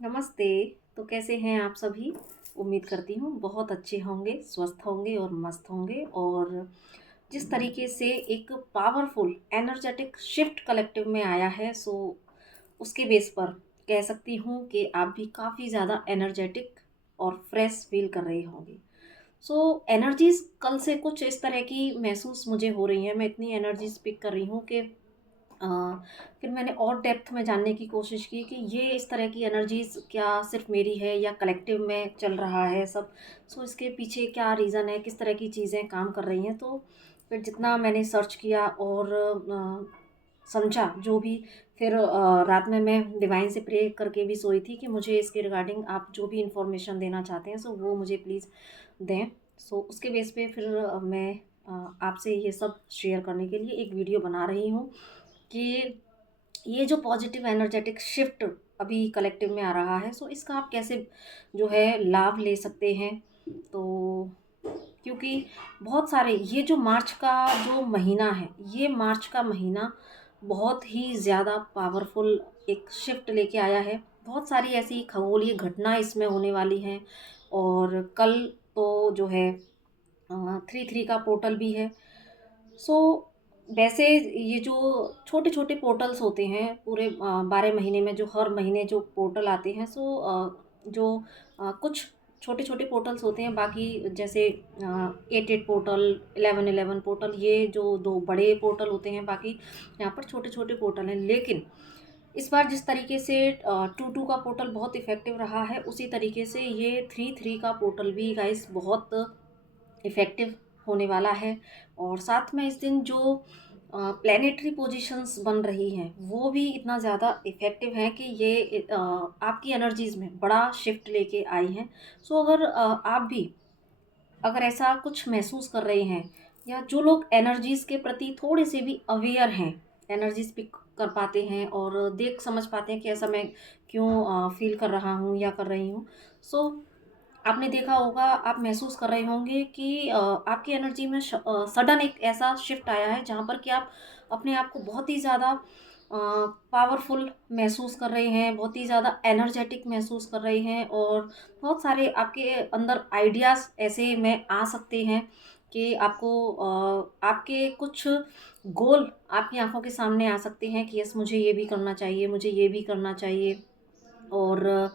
नमस्ते। तो कैसे हैं आप सभी? उम्मीद करती हूँ बहुत अच्छे होंगे, स्वस्थ होंगे और मस्त होंगे। और जिस तरीके से एक पावरफुल एनर्जेटिक शिफ्ट कलेक्टिव में आया है, सो उसके बेस पर कह सकती हूँ कि आप भी काफ़ी ज़्यादा एनर्जेटिक और फ्रेश फील कर रहे होंगे। सो एनर्जीज़ कल से कुछ इस तरह की महसूस मुझे हो रही हैं। मैं इतनी एनर्जीज़ पिक कर रही हूँ कि अ, फिर मैंने और डेप्थ में जानने की कोशिश की कि ये इस तरह की एनर्जीज़ क्या सिर्फ़ मेरी है या कलेक्टिव में चल रहा है सब। सो इसके पीछे क्या रीज़न है, किस तरह की चीज़ें काम कर रही हैं। तो फिर जितना मैंने सर्च किया और समझा जो भी, फिर रात में मैं डिवाइन से प्रे करके भी सोई थी कि मुझे इसके रिगार्डिंग आप जो भी इन्फॉर्मेशन देना चाहते हैं सो वो मुझे प्लीज़ दें। सो उसके बेस पे फिर मैं आपसे ये सब शेयर करने के लिए एक वीडियो बना रही हूँ कि ये जो पॉजिटिव एनर्जेटिक शिफ्ट अभी कलेक्टिव में आ रहा है, सो इसका आप कैसे जो है लाभ ले सकते हैं। तो क्योंकि बहुत सारे ये जो मार्च का जो महीना है, ये मार्च का महीना बहुत ही ज़्यादा पावरफुल एक शिफ्ट लेके आया है। बहुत सारी ऐसी खगोलीय घटना इसमें होने वाली हैं। और कल तो जो है 3-3 का पोर्टल भी है। सो वैसे ये जो छोटे-छोटे पोर्टल्स होते हैं पूरे 12 महीने में, जो हर महीने जो पोर्टल आते हैं, सो जो कुछ छोटे-छोटे पोर्टल्स होते हैं, बाकी जैसे 8-8 पोर्टल, 11-11 पोर्टल, ये जो 2 बड़े पोर्टल होते हैं, बाकी यहाँ पर छोटे-छोटे पोर्टल हैं। लेकिन इस बार जिस तरीके से 2-2 का पोर्टल बहुत इफ़ेक्टिव रहा है, उसी तरीके से ये 3-3 का पोर्टल भी गाइस बहुत इफ़ेक्टिव होने वाला है। और साथ में इस दिन जो प्लैनेटरी पोजीशंस बन रही हैं, वो भी इतना ज़्यादा इफ़ेक्टिव हैं कि ये आपकी एनर्जीज़ में बड़ा शिफ्ट लेके आई हैं। सो अगर आप भी अगर ऐसा कुछ महसूस कर रहे हैं, या जो लोग एनर्जीज़ के प्रति थोड़े से भी अवेयर हैं, एनर्जीज़ पिक कर पाते हैं और देख समझ पाते हैं कि ऐसा मैं क्यों फ़ील कर रहा हूँ या कर रही हूँ। सो आपने देखा होगा, आप महसूस कर रहे होंगे कि आपकी एनर्जी में सडन एक ऐसा शिफ्ट आया है जहाँ पर कि आप अपने आप को बहुत ही ज़्यादा पावरफुल महसूस कर रहे हैं, बहुत ही ज़्यादा एनर्जेटिक महसूस कर रहे हैं। और बहुत सारे आपके अंदर आइडियाज़ ऐसे में आ सकते हैं कि आपको आपके कुछ गोल आपकी आंखों के सामने आ सकते हैं कि यस, मुझे ये भी करना चाहिए, मुझे ये भी करना चाहिए। और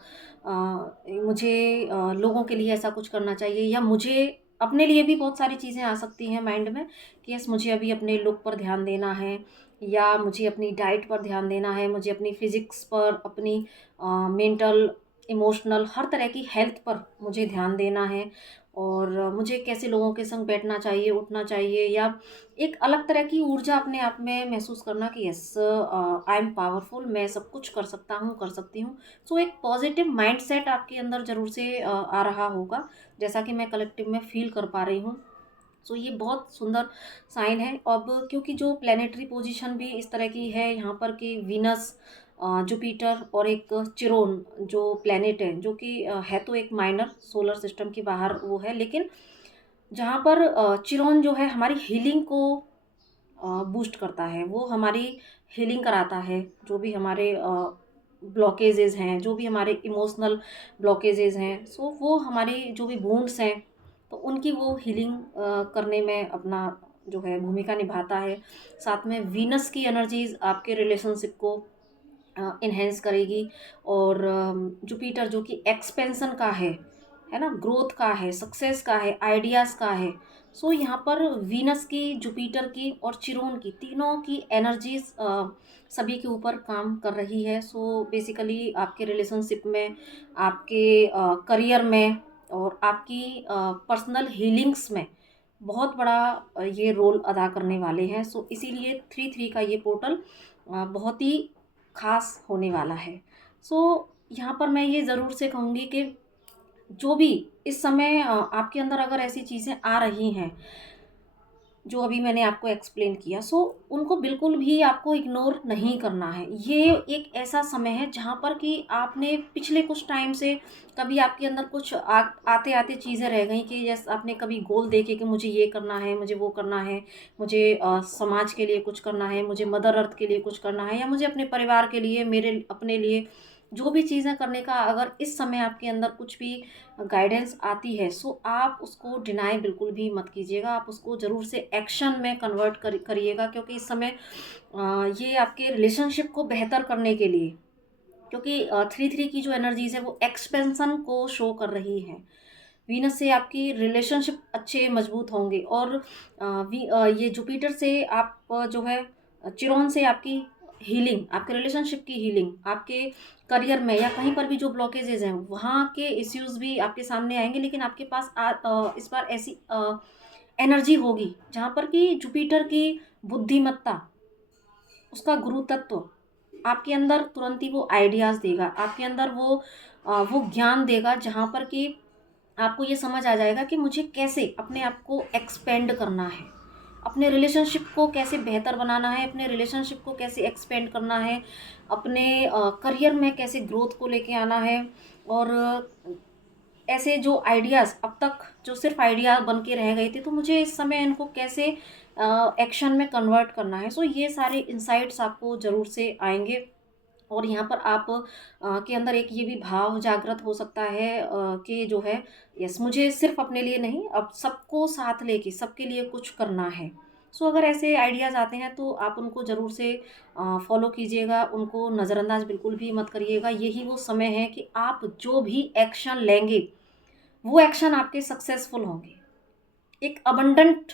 मुझे लोगों के लिए ऐसा कुछ करना चाहिए, या मुझे अपने लिए भी बहुत सारी चीज़ें आ सकती हैं माइंड में कि यस, मुझे अभी अपने लुक पर ध्यान देना है, या मुझे अपनी डाइट पर ध्यान देना है, मुझे अपनी फिजिक्स पर, अपनी मेंटल, इमोशनल, हर तरह की हेल्थ पर मुझे ध्यान देना है। और मुझे कैसे लोगों के संग बैठना चाहिए, उठना चाहिए, या एक अलग तरह की ऊर्जा अपने आप में महसूस करना कि यस, आई एम पावरफुल, मैं सब कुछ कर सकता हूँ, कर सकती हूँ। सो एक पॉजिटिव माइंडसेट आपके अंदर ज़रूर से आ रहा होगा, जैसा कि मैं कलेक्टिव में फ़ील कर पा रही हूँ। सो ये बहुत सुंदर साइन है। अब क्योंकि जो प्लैनेटरी पोजीशन भी इस तरह की है यहाँ पर कि वीनस, जुपिटर और एक चिरोन जो प्लैनेट है, जो कि है तो एक माइनर सोलर सिस्टम के बाहर वो है, लेकिन जहाँ पर चिरोन जो है हमारी हीलिंग को बूस्ट करता है, वो हमारी हीलिंग कराता है। जो भी हमारे ब्लॉकेजेज़ हैं, जो भी हमारे इमोशनल ब्लॉकेजेज़ हैं, सो वो हमारी जो भी वुंड्स हैं, तो उनकी वो हीलिंग करने में अपना जो है भूमिका निभाता है। साथ में वीनस की एनर्जीज़ आपके रिलेशनशिप को एनहांस करेगी। और जुपिटर जो कि एक्सपेंशन का है ना? ग्रोथ का है, सक्सेस का है, आइडियाज़ का है। सो यहाँ पर वीनस की, जुपिटर की और चिरोन की, तीनों की एनर्जीज़ सभी के ऊपर काम कर रही है। सो बेसिकली आपके रिलेशनशिप में, आपके करियर में और आपकी पर्सनल हीलिंग्स में बहुत बड़ा ये रोल अदा करने वाले हैं। सो इसीलिए 3-3 का ये पोर्टल बहुत ही ख़ास होने वाला है। सो यहाँ पर मैं ये ज़रूर से कहूँगी कि जो भी इस समय आपके अंदर अगर ऐसी चीज़ें आ रही हैं, जो अभी मैंने आपको एक्सप्लेन किया, सो उनको बिल्कुल भी आपको इग्नोर नहीं करना है। ये एक ऐसा समय है जहाँ पर कि आपने पिछले कुछ टाइम से कभी आपके अंदर कुछ आते-आते चीज़ें रह गई कि यस, आपने कभी गोल देखे कि मुझे ये करना है, मुझे वो करना है, मुझे समाज के लिए कुछ करना है, मुझे मदर अर्थ के लिए कुछ करना है, या मुझे अपने परिवार के लिए, मेरे अपने लिए जो भी चीज़ें करने का अगर इस समय आपके अंदर कुछ भी गाइडेंस आती है, सो आप उसको डिनाई बिल्कुल भी मत कीजिएगा, आप उसको ज़रूर से एक्शन में कन्वर्ट करिएगा, क्योंकि इस समय ये आपके रिलेशनशिप को बेहतर करने के लिए, क्योंकि 3-3 की जो एनर्जीज़ है वो एक्सपेंशन को शो कर रही है। वीनस से आपकी रिलेशनशिप अच्छे मजबूत होंगे, और ये जुपिटर से आप जो है चिरौन से आपकी हीलिंग, आपके रिलेशनशिप की हीलिंग, आपके करियर में या कहीं पर भी जो ब्लॉकेजेज हैं वहाँ के इश्यूज भी आपके सामने आएंगे, लेकिन आपके पास इस बार ऐसी एनर्जी होगी जहाँ पर कि जुपिटर की बुद्धिमत्ता, उसका गुरु तत्व आपके अंदर तुरंत ही वो आइडियाज़ देगा, आपके अंदर वो ज्ञान देगा, जहाँ पर कि आपको ये समझ आ जाएगा कि मुझे कैसे अपने आप को एक्सपेंड करना है, अपने रिलेशनशिप को कैसे बेहतर बनाना है, अपने रिलेशनशिप को कैसे एक्सपेंड करना है, अपने करियर में कैसे ग्रोथ को लेके आना है। और ऐसे जो आइडियाज़ अब तक जो सिर्फ आइडिया बन के रह गए थे, तो मुझे इस समय इनको कैसे एक्शन में कन्वर्ट करना है। सो ये सारे इंसाइट्स आपको ज़रूर से आएंगे, और यहाँ पर आप के अंदर एक ये भी भाव जागृत हो सकता है कि जो है, यस, मुझे सिर्फ अपने लिए नहीं, अब सबको साथ लेके सबके लिए कुछ करना है। सो अगर ऐसे आइडियाज़ आते हैं तो आप उनको ज़रूर से फॉलो कीजिएगा, उनको नज़रअंदाज बिल्कुल भी मत करिएगा। यही वो समय है कि आप जो भी एक्शन लेंगे वो एक्शन आपके सक्सेसफुल होंगे। एक अबंडेंट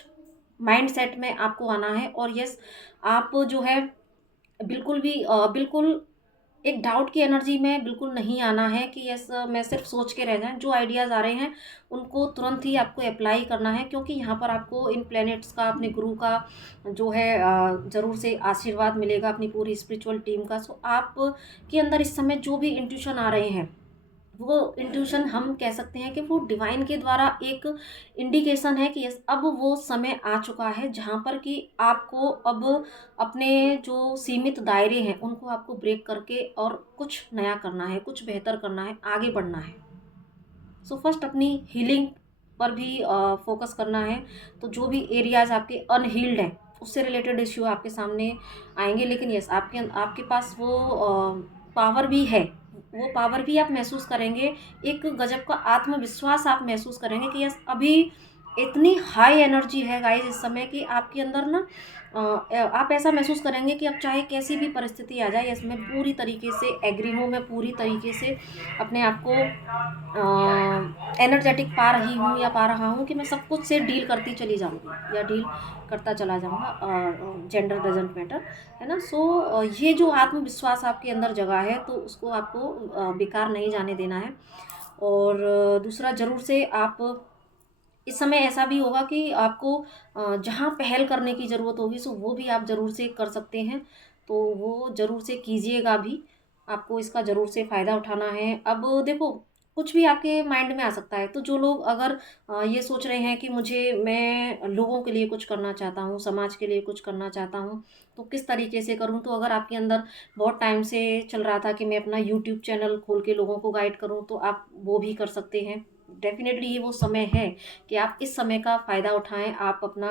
माइंडसेट में आपको आना है, और यस, आप जो है बिल्कुल भी बिल्कुल एक डाउट की एनर्जी में बिल्कुल नहीं आना है कि यस मैं सिर्फ सोच के रह जाएं। जो आइडियाज़ आ रहे हैं उनको तुरंत ही आपको अप्लाई करना है, क्योंकि यहाँ पर आपको इन प्लैनेट्स का, अपने गुरु का जो है ज़रूर से आशीर्वाद मिलेगा, अपनी पूरी स्पिरिचुअल टीम का। सो आप के अंदर इस समय जो भी इंट्यूशन आ रहे हैं, वो इंट्यूशन हम कह सकते हैं कि वो डिवाइन के द्वारा एक इंडिकेशन है कि यस अब वो समय आ चुका है जहाँ पर कि आपको अब अपने जो सीमित दायरे हैं उनको आपको ब्रेक करके और कुछ नया करना है, कुछ बेहतर करना है, आगे बढ़ना है। सो फर्स्ट अपनी हीलिंग पर भी फोकस करना है। तो जो भी एरियाज आपके अनहील्ड हैं उससे रिलेटेड इश्यू आपके सामने आएंगे, लेकिन यस आपके आपके पास वो पावर भी है, वो पावर भी आप महसूस करेंगे। एक गजब का आत्मविश्वास आप महसूस करेंगे कि यस अभी इतनी हाई एनर्जी है गाइस इस समय कि आपके अंदर ना आप ऐसा महसूस करेंगे कि अब चाहे कैसी भी परिस्थिति आ जाए, यस मैं पूरी तरीके से एग्री हूँ, मैं पूरी तरीके से अपने आप को एनर्जेटिक पा रही हूँ या पा रहा हूँ कि मैं सब कुछ से डील करती चली जाऊँगी या डील करता चला जाऊँगा, जेंडर डजेंट मैटर, है ना। सो ये जो आत्मविश्वास आपके अंदर जगा है तो उसको आपको बेकार नहीं जाने देना है। और दूसरा, ज़रूर से आप इस समय ऐसा भी होगा कि आपको जहाँ पहल करने की ज़रूरत होगी सो वो भी आप ज़रूर से कर सकते हैं, तो वो ज़रूर से कीजिएगा भी। आपको इसका ज़रूर से फ़ायदा उठाना है। अब देखो, कुछ भी आपके माइंड में आ सकता है, तो जो लोग अगर ये सोच रहे हैं कि मैं लोगों के लिए कुछ करना चाहता हूँ, समाज के लिए कुछ करना चाहता हूँ, तो किस तरीके से करूँ? तो अगर आपके अंदर बहुत टाइम से चल रहा था कि मैं अपना यूट्यूब चैनल खोल के लोगों को गाइड करूँ, तो आप वो भी कर सकते हैं। डेफ़िनेटली ये वो समय है कि आप इस समय का फ़ायदा उठाएँ, आप अपना,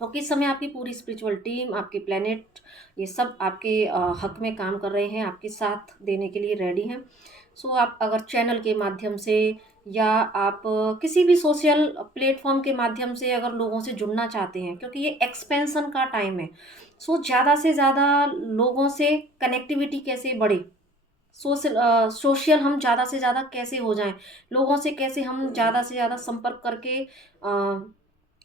क्योंकि इस समय आपकी पूरी स्पिरिचुअल टीम, आपके प्लैनेट, ये सब आपके हक में काम कर रहे हैं, आपके साथ देने के लिए रेडी हैं। सो आप अगर चैनल के माध्यम से या आप किसी भी सोशल प्लेटफॉर्म के माध्यम से अगर लोगों से जुड़ना चाहते हैं, क्योंकि ये एक्सपेंशन का टाइम है, सो ज़्यादा से ज़्यादा लोगों से कनेक्टिविटी कैसे बढ़े, सोशल हम ज़्यादा से ज़्यादा कैसे हो जाएं, लोगों से कैसे हम ज़्यादा से ज़्यादा संपर्क करके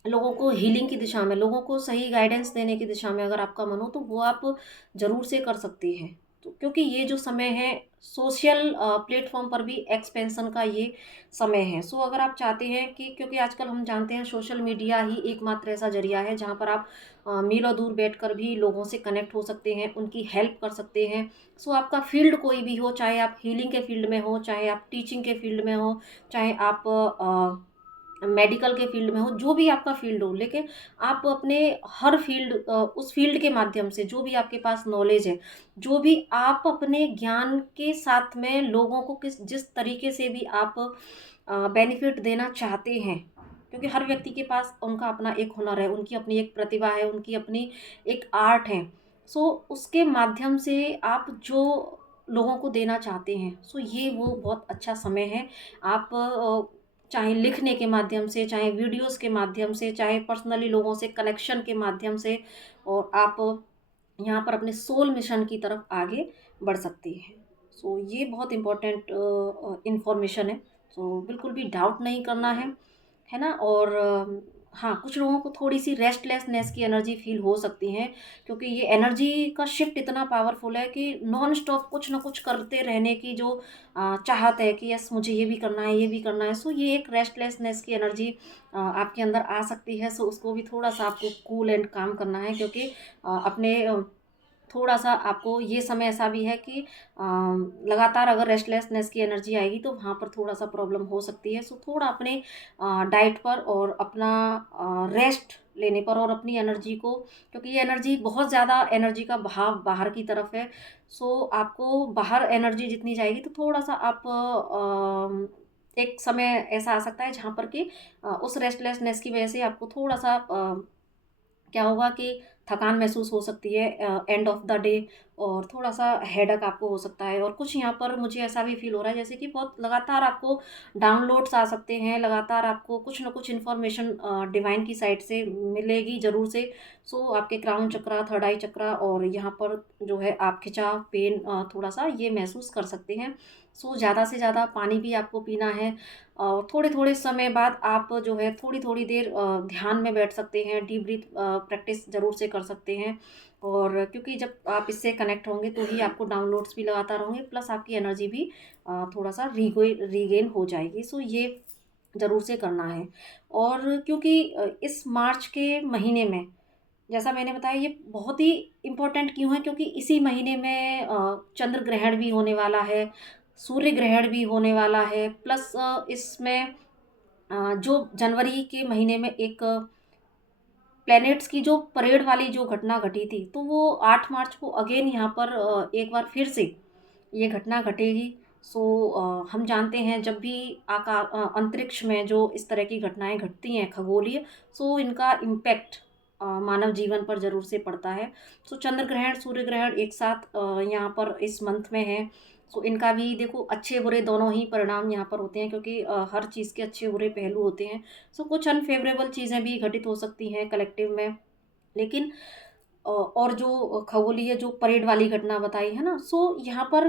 लोगों को हीलिंग की दिशा में, लोगों को सही गाइडेंस देने की दिशा में अगर आपका मन हो तो वो आप ज़रूर से कर सकती हैं। तो क्योंकि ये जो समय है सोशल प्लेटफॉर्म पर भी एक्सपेंशन का ये समय है। सो अगर आप चाहते हैं कि, क्योंकि आजकल हम जानते हैं सोशल मीडिया ही एकमात्र ऐसा जरिया है जहाँ पर आप मीलों दूर बैठकर भी लोगों से कनेक्ट हो सकते हैं, उनकी हेल्प कर सकते हैं। सो आपका फील्ड कोई भी हो, चाहे आप हीलिंग के फील्ड में हो, चाहे आप टीचिंग के फील्ड में हो, चाहे आप मेडिकल के फील्ड में हो, जो भी आपका फील्ड हो, लेकिन आप अपने हर फील्ड उस फील्ड के माध्यम से जो भी आपके पास नॉलेज है, जो भी आप अपने ज्ञान के साथ में लोगों को जिस तरीके से भी आप बेनिफिट देना चाहते हैं, क्योंकि हर व्यक्ति के पास उनका अपना एक हुनर है, उनकी अपनी एक प्रतिभा है, उनकी अपनी एक आर्ट है। सो उसके माध्यम से आप जो लोगों को देना चाहते हैं, सो ये वो बहुत अच्छा समय है। आप चाहे लिखने के माध्यम से, चाहे वीडियोज़ के माध्यम से, चाहे पर्सनली लोगों से कनेक्शन के माध्यम से, और आप यहाँ पर अपने सोल मिशन की तरफ आगे बढ़ सकती हैं। सो ये बहुत इम्पोर्टेंट इन्फॉर्मेशन है। सो बिल्कुल भी डाउट नहीं करना है ना? और हाँ, कुछ लोगों को थोड़ी-सी रेस्टलेसनेस की एनर्जी फ़ील हो सकती है, क्योंकि ये एनर्जी का शिफ्ट इतना पावरफुल है कि नॉन स्टॉप कुछ न कुछ करते रहने की जो चाहत है कि यस मुझे ये भी करना है, ये भी करना है। सो ये एक रेस्टलेसनेस की एनर्जी आपके अंदर आ सकती है। सो उसको भी थोड़ा-सा आपको कूल एंड काम करना है, क्योंकि अपने थोड़ा-सा आपको ये समय ऐसा भी है कि लगातार अगर रेस्टलेसनेस की एनर्जी आएगी तो वहाँ पर थोड़ा-सा प्रॉब्लम हो सकती है। सो थोड़ा अपने डाइट पर और अपना रेस्ट लेने पर और अपनी एनर्जी को, क्योंकि ये एनर्जी बहुत ज़्यादा एनर्जी का बहाव बाहर की तरफ है। सो आपको बाहर एनर्जी जितनी जाएगी तो थोड़ा-सा आप एक समय ऐसा आ सकता है जहाँ पर कि उस रेस्टलेसनेस की वजह से आपको थोड़ा-सा क्या होगा कि थकान महसूस हो सकती है एंड ऑफ द डे, और थोड़ा-सा हेडेक आपको हो सकता है। और कुछ यहाँ पर मुझे ऐसा भी फ़ील हो रहा है जैसे कि बहुत लगातार आपको डाउनलोड्स आ सकते हैं, लगातार आपको कुछ न कुछ इन्फॉर्मेशन डिवाइन की साइड से मिलेगी ज़रूर से। सो आपके क्राउन चक्रा, थर्ड आई चक्रा और यहाँ पर जो है आप खिंचाव, पेन थोड़ा-सा ये महसूस कर सकते हैं। सो ज़्यादा से ज़्यादा पानी भी आपको पीना है। थोड़े-थोड़े समय बाद आप जो है थोड़ी-थोड़ी देर ध्यान में बैठ सकते हैं, डीप ब्रीथ प्रैक्टिस ज़रूर से कर सकते हैं। और क्योंकि जब आप इससे कनेक्ट होंगे तो ही आपको डाउनलोड्स भी लगातार होंगे, प्लस आपकी एनर्जी भी थोड़ा-सा रीगेन हो जाएगी। सो ये ज़रूर से करना है। और क्योंकि इस मार्च के महीने में, जैसा मैंने बताया, ये बहुत ही इम्पोर्टेंट क्यों है, क्योंकि इसी महीने में चंद्र ग्रहण भी होने वाला है, सूर्य ग्रहण भी होने वाला है, प्लस इसमें जो जनवरी के महीने में एक प्लैनेट्स की जो परेड वाली जो घटना घटी थी, तो वो 8 मार्च को अगेन यहाँ पर एक बार फिर से ये घटना घटेगी। सो हम जानते हैं जब भी अंतरिक्ष में जो इस तरह की घटनाएँ घटती हैं खगोलीय, सो इनका इम्पैक्ट मानव जीवन पर ज़रूर से पड़ता है। सो चंद्र ग्रहण, सूर्य ग्रहण एक साथ यहाँ पर इस मंथ में है। सो इनका भी देखो अच्छे-बुरे दोनों ही परिणाम यहाँ पर होते हैं, क्योंकि हर चीज़ के अच्छे-बुरे पहलू होते हैं। सो कुछ अनफ़ेवरेबल चीज़ें भी घटित हो सकती हैं कलेक्टिव में। लेकिन और जो खगोलीय जो परेड वाली घटना बताई है ना, सो यहाँ पर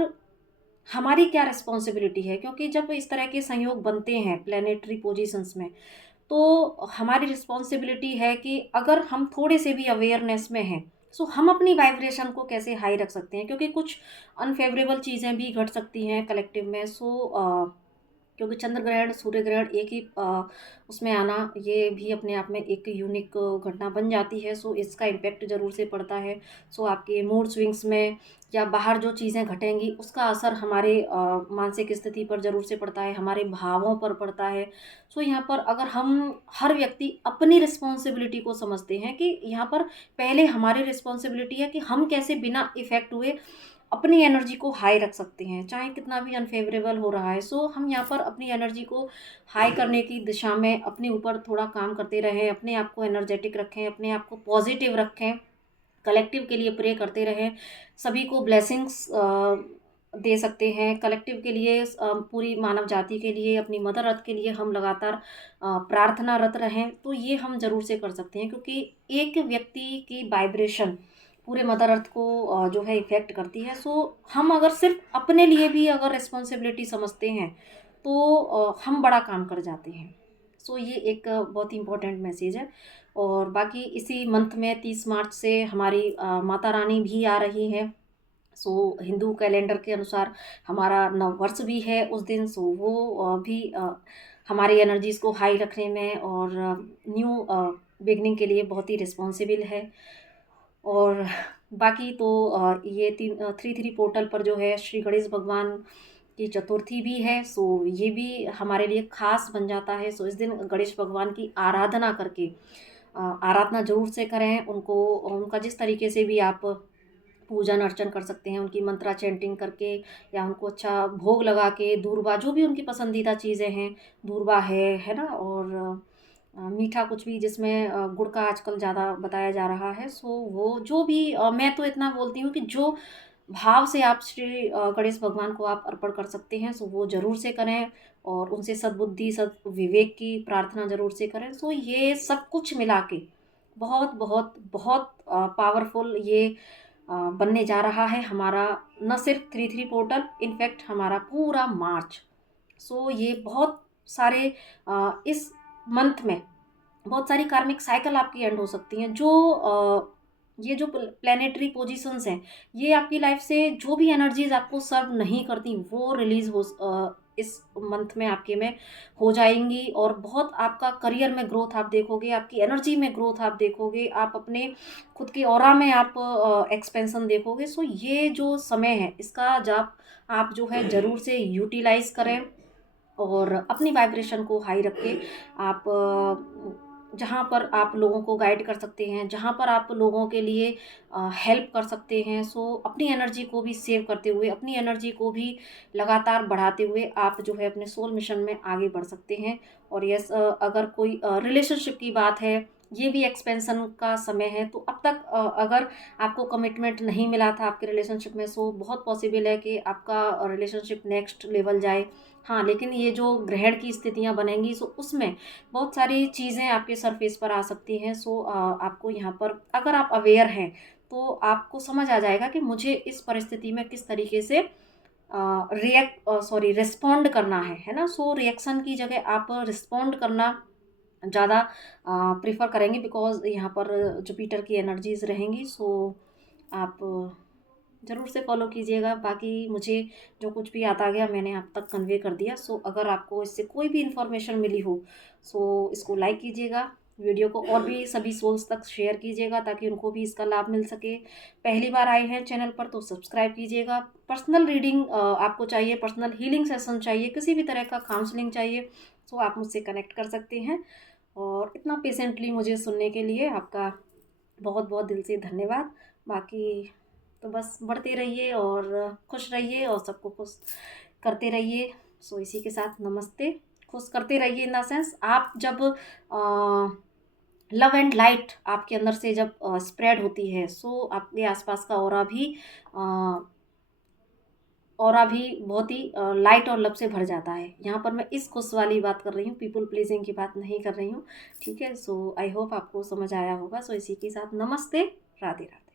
हमारी क्या रिस्पॉन्सिबिलिटी है, क्योंकि जब इस तरह के संयोग बनते हैं प्लैनेटरी पोजीशंस में, तो हमारी रिस्पॉन्सिबिलिटी है कि अगर हम थोड़े से भी अवेयरनेस में हैं, सो हम अपनी वाइब्रेशन को कैसे हाई रख सकते हैं, क्योंकि कुछ अनफेवरेबल चीज़ें भी घट सकती हैं कलेक्टिव में। सो क्योंकि चंद्र ग्रहण, सूर्य ग्रहण एक ही उसमें आना, ये भी अपने आप में एक यूनिक घटना बन जाती है। सो इसका इम्पैक्ट ज़रूर से पड़ता है। सो आपके मूड स्विंग्स में या बाहर जो चीज़ें घटेंगी उसका असर हमारे मानसिक स्थिति पर ज़रूर से पड़ता है, हमारे भावों पर पड़ता है। सो यहाँ पर अगर हम हर व्यक्ति अपनी रिस्पॉन्सिबिलिटी को समझते हैं कि यहाँ पर पहले हमारी रिस्पॉन्सिबिलिटी है कि हम कैसे बिना इफ़ेक्ट हुए अपनी एनर्जी को हाई रख सकते हैं, चाहे कितना भी अनफेवरेबल हो रहा है। सो हम यहाँ पर अपनी एनर्जी को हाई करने की दिशा में अपने ऊपर थोड़ा काम करते रहें, अपने आप को एनर्जेटिक रखें, अपने आप को पॉजिटिव रखें, कलेक्टिव के लिए प्रे करते रहें, सभी को ब्लेसिंग्स दे सकते हैं। कलेक्टिव के लिए पूरी मानव जाति के लिए, अपनी मदर अर्थ के लिए हम लगातार प्रार्थनारत रहें, तो ये हम ज़रूर से कर सकते हैं, क्योंकि एक व्यक्ति की वाइब्रेशन पूरे मदर अर्थ को जो है इफ़ेक्ट करती है। सो हम अगर सिर्फ अपने लिए भी अगर रिस्पॉन्सिबिलिटी समझते हैं तो हम बड़ा काम कर जाते हैं। सो ये एक बहुत ही इम्पोर्टेंट मैसेज है। और बाकी इसी मंथ में 30 मार्च से हमारी माता रानी भी आ रही हैं। सो हिंदू कैलेंडर के अनुसार हमारा नववर्ष भी है उस दिन। सो वो भी हमारी एनर्जीज़ को हाई रखने में और न्यू बिगनिंग के लिए बहुत ही रिस्पॉन्सिबल है। और बाकी तो ये 3 पोर्टल पर जो है श्री गणेश भगवान की चतुर्थी भी है। सो ये भी हमारे लिए ख़ास बन जाता है। सो इस दिन गणेश भगवान की आराधना करके आराधना ज़रूर से करें। उनको उनका जिस तरीके से भी आप पूजन अर्चन कर सकते हैं, उनकी मंत्रा चैंटिंग करके या उनको अच्छा भोग लगा के, दूरबा जो भी उनकी पसंदीदा चीज़ें हैं, दूरबा है ना? और मीठा कुछ भी जिसमें गुड़ का आजकल ज़्यादा बताया जा रहा है। सो वो जो भी मैं तो इतना बोलती हूँ कि जो भाव से आप श्री गणेश भगवान को आप अर्पण कर सकते हैं। सो वो ज़रूर से करें और उनसे सद्बुद्धि, सद्विवेक की प्रार्थना ज़रूर से करें। सो ये सब कुछ मिला के बहुत बहुत बहुत पावरफुल ये बनने जा रहा है हमारा, न सिर्फ 3-3 पोर्टल, इनफैक्ट हमारा पूरा मार्च। सो ये बहुत सारे इस मंथ में बहुत सारी कार्मिक साइकिल आपकी एंड हो सकती हैं, जो ये जो प्लेनेटरी पोजीशंस हैं, ये आपकी लाइफ से जो भी एनर्जीज आपको सर्व नहीं करती वो रिलीज हो इस मंथ में आपके में हो जाएंगी। और बहुत आपका करियर में ग्रोथ आप देखोगे, आपकी एनर्जी में ग्रोथ आप देखोगे, आप अपने खुद की ऑरा में आप एक्सपेंशन देखोगे। सो ये जो समय है इसका जब आप जो है ज़रूर से यूटिलाइज करें और अपनी वाइब्रेशन को हाई रख के आप जहाँ पर आप लोगों को गाइड कर सकते हैं, जहाँ पर आप लोगों के लिए हेल्प कर सकते हैं, सो अपनी एनर्जी को भी सेव करते हुए, अपनी एनर्जी को भी लगातार बढ़ाते हुए आप जो है अपने सोल मिशन में आगे बढ़ सकते हैं। और यस, अगर कोई रिलेशनशिप की बात है, ये भी एक्सपेंशन का समय है। तो अब तक अगर आपको कमिटमेंट नहीं मिला था आपके रिलेशनशिप में, सो बहुत पॉसिबल है कि आपका रिलेशनशिप नेक्स्ट लेवल जाए। हाँ, लेकिन ये जो ग्रहण की स्थितियाँ बनेंगी, सो उसमें बहुत सारी चीज़ें आपके सरफेस पर आ सकती हैं। सो आपको यहाँ पर अगर आप अवेयर हैं तो आपको समझ आ जाएगा कि मुझे इस परिस्थिति में किस तरीके से रिस्पॉन्ड करना है ना। सो रिएक्शन की जगह आप रिस्पॉन्ड करना ज़्यादा प्रेफर करेंगे, बिकॉज यहाँ पर जुपिटर की एनर्जीज रहेंगी। सो आप ज़रूर से फॉलो कीजिएगा। बाकी मुझे जो कुछ भी आता गया मैंने आप तक कन्वे कर दिया। सो अगर आपको इससे कोई भी इन्फॉर्मेशन मिली हो, सो इसको लाइक कीजिएगा, वीडियो को और भी सभी सोल्स तक शेयर कीजिएगा ताकि उनको भी इसका लाभ मिल सके। पहली बार आए हैं चैनल पर तो सब्सक्राइब कीजिएगा। पर्सनल रीडिंग आपको चाहिए, पर्सनल हीलिंग सेशन चाहिए, किसी भी तरह का काउंसलिंग चाहिए, सो आप मुझसे कनेक्ट कर सकते हैं। और इतना पेशेंटली मुझे सुनने के लिए आपका बहुत बहुत दिल से धन्यवाद। बाकी तो बस बढ़ते रहिए और खुश रहिए और सबको खुश करते रहिए। सो इसी के साथ नमस्ते। खुश करते रहिए इन द सेंस, आप जब लव एंड लाइट आपके अंदर से जब स्प्रेड होती है, सो आपके आसपास का ऑरा भी बहुत ही लाइट और लव से भर जाता है। यहाँ पर मैं इस खुश वाली बात कर रही हूँ, पीपल प्लीजिंग की बात नहीं कर रही हूँ। ठीक है, सो आई होप आपको समझ आया होगा। सो इसी के साथ नमस्ते, राधे राधे।